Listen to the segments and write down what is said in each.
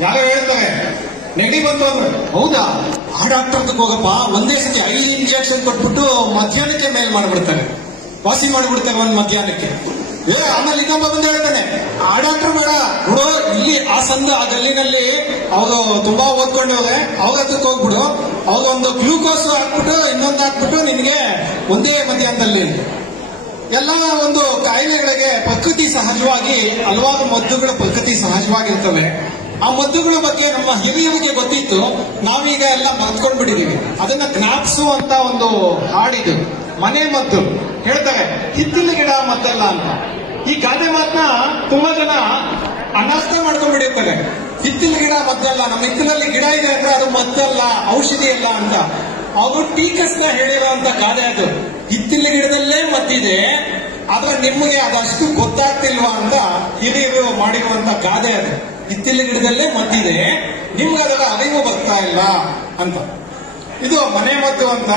ಯಾರೋ ಹೇಳ್ತಾರೆ, ನೆಗಡಿ ಬಂತು ಅಂದ್ರೆ. ಹೌದಾ? ಆ ಡಾಕ್ಟರ್ ಹೋಗಪ್ಪ, ಒಂದೇ ಸತಿ ಐದು ಇಂಜೆಕ್ಷನ್ ಕೊಟ್ಬಿಟ್ಟು ಮಧ್ಯಾಹ್ನಕ್ಕೆ ಮೇಲ್ ಮಾಡ್ಬಿಡ್ತಾರೆ. ವಾಸಿ ಮಾಡ್ಬಿಡ್ತಾರೆ ಒಂದ್ ಮಧ್ಯಾಹ್ನಕ್ಕೆ. ಏ, ಆಮೇಲೆ ಇನ್ನೊಬ್ಬ ಬಂದು ಹೇಳ್ತಾನೆ, ಆ ಡಾಕ್ಟರ್ ಬೇಡ ಬಿಡು ಇಲ್ಲಿ ಆ ಸಂದ, ಆ ಗಲ್ಲಿನಲ್ಲಿ ಅವರು ತುಂಬಾ ಓದ್ಕೊಂಡವ್ರೆ ಅವ್ರ ಹತ್ರಕ್ಕೆ ಹೋಗ್ಬಿಡು. ಅವ್ರೊಂದು ಗ್ಲೂಕೋಸ್ ಹಾಕ್ಬಿಟ್ಟು, ಇನ್ನೊಂದು ಹಾಕ್ಬಿಟ್ಟು ನಿನ್ಗೆ ಒಂದೇ ಮಧ್ಯಾಹ್ನದಲ್ಲಿ. ಎಲ್ಲ ಒಂದು ಕಾಯಿಲೆಗಳಿಗೆ ಪ್ರಕೃತಿ ಸಹಜವಾಗಿ, ಹಲವಾರು ಮದ್ದುಗಳ ಪ್ರಕೃತಿ ಸಹಜವಾಗಿರ್ತವೆ. ಆ ಮದ್ದುಗಳ ಬಗ್ಗೆ ನಮ್ಮ ಹಿರಿಯರಿಗೆ ಗೊತ್ತಿತ್ತು. ನಾವೀಗ ಎಲ್ಲ ಮರ್ತ್ಕೊಂಡ್ಬಿಟ್ಟಿದೀವಿ ಅದನ್ನ ಜ್ಞಾಪಿಸು ಅಂತ ಒಂದು ಹಾಡಿದು, ಮನೆ ಮದ್ದು. ಹೇಳ್ತಾರೆ ಹಿತ್ತಿಲ ಗಿಡ ಮದ್ದಲ್ಲ ಅಂತ. ಈ ಗಾದೆ ಮಾತನ್ನ ತುಂಬಾ ಜನ ಅನಾಸ್ತೆ ಮಾಡ್ಕೊಂಡ್ಬಿಟ್ಟಿರ್ತಾರೆ. ಹಿತ್ತಿಲು ಗಿಡ ಮದ್ದಲ್ಲ, ನಮ್ಮ ಹಿತ್ತಲಲ್ಲಿ ಗಿಡ ಇದೆ ಅಂದ್ರೆ ಅದು ಮದ್ದಲ್ಲ, ಔಷಧಿ ಅಲ್ಲ ಅಂತ. ಅವರು ಟೀಕಸ್ನ ಹೇಳಿರುವಂತ ಗಾದೆ ಅದು. ಹಿತ್ತಿಲ ಗಿಡದಲ್ಲೇ ಮದ್ದಿದೆ ಆದ್ರೆ ನಿಮಗೆ ಅದಷ್ಟು ಗೊತ್ತಾಗ್ತಿಲ್ವಾ ಅಂತ ಹಿರಿಯರು ಮಾಡಿರುವಂತ ಗಾದೆ ಅದು. ಇತ್ತಿಲ ಗಿಡದಲ್ಲೇ ಮದ್ದಿದೆ. ನಿಮ್ಗೆ ಅದರ ಅರಿವು ಬರ್ತಾ ಇಲ್ಲ ಅಂತ. ಇದು ಮನೆ ಮದ್ದು ಅಂತ.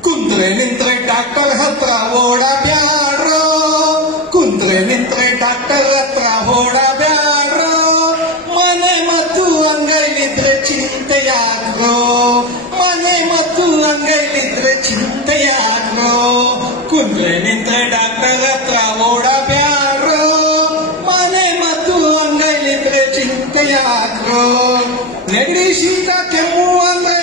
ಕುಂತ್ರೆ ನಿಂತ್ರೆ ಡಾಕ್ಟರ್ ಹತ್ರ ಓಡ ಬ್ಯಾಡ್ರೋ ಕುಂತ್ರೆ ನಿಂತ್ರೆ ಡಾಕ್ಟರ್ ಹತ್ರ ಓಡ ಕುಂತ್ರೆ ನಿಂತ ಡಾಕ್ಟರ್ ಹತ್ರ ಓಡ ಬ್ಯಾಡ್ರೋ ಮನೆ ಮತ್ತು ಅಂಗೈಲಿದ್ರೆ ಚಿಂತೆಯಾಗ್ರೋ ನೆಗಡಿ ಶೀತ ಕೆಮ್ಮು ಅಂದ್ರೆ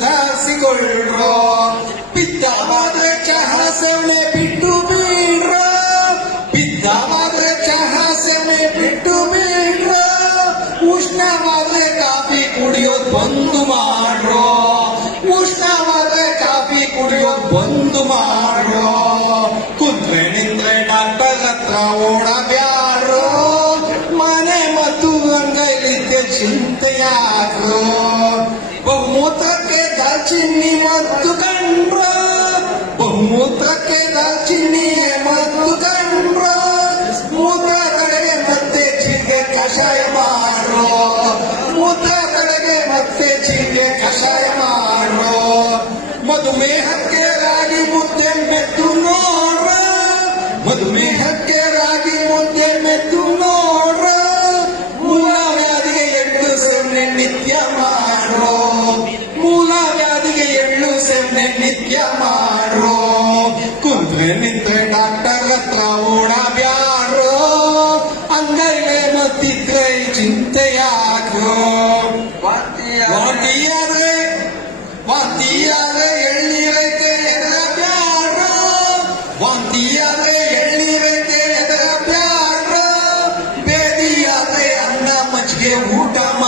ಸುಧಾರಿಸಿಕೊಳ್ಳ್ರೋ ಪಿತ್ತವಾದ್ರೆ ಚಹಾ ಸೆವಣೆ ಬಿಟ್ಟು ಬೀಡ್ರೋ ಪಿತ್ತವಾದ್ರೆ ಚಹಾ ಸೆವಣೆ ಬಿಟ್ಟು ಬೀಡ್ರೋ ಉಷ್ಣವಾದ್ರೆ ಕಾಫಿ ಕುಡಿಯೋದ್ ಬಂದು ಮಾಡ್ರೋ ಉಷ್ಣವಾದ್ರೆ ಕಾಫಿ ಕುಡಿಯೋದ್ ಬಂದು ಮಾಡ್ರೋ ಕುಂತ್ರೆ ನಿಂತ್ರೆ ಡಾಕ್ಟರ್ ಹತ್ರ ಓಡಬ್ಯಾಡ್ರೋ, ಮನೆ ಮತ್ತು ಅಂಗೈಲಿದ್ದೆ ಚಿಂತೆಯಾಗ್ರೋ. ಮಧುಮೇಹಕ್ಕೆ ರಾಗಿ ಮುದ್ದೆ ಮೆದ್ದು ನೋಡ್ರ ಮಧುಮೇಹಕ್ಕೆ ರಾಗಿ ಮುದ್ದೆ ಮೆದ್ದು ನೋಡ್ರ ಮೂಲ ವ್ಯಾಧಿಗೆ ಎಳ್ಳು ಸೊನ್ನೆ ನಿತ್ಯ ಮಾಡ್ರೋ ಮೂಲ ವ್ಯಾಧಿಗೆ ಎಳ್ಳು ಸೊನ್ನೆ ನಿತ್ಯ ಮಾಡ್ರೋ ಕುಂದ್ರೆ ನಿಂತ್ರೆ ಡಾಕ್ಟರ್ ಹತ್ರ ಬ್ಯಾರೋ. ಅಂಗೈಲೆ ಮತ್ತಿದ್ರೆ ಚಿಂತೆಯಾಗ್ರೋ ವಾಂತಿಯ வாந்தியாக எள்ளி வைத்து எதர பியாரோ வாந்தியாக எள்ளி வைத்து எதர பியாரோ பேதியாக அண்ணா மச்சிகே ஊட்டம்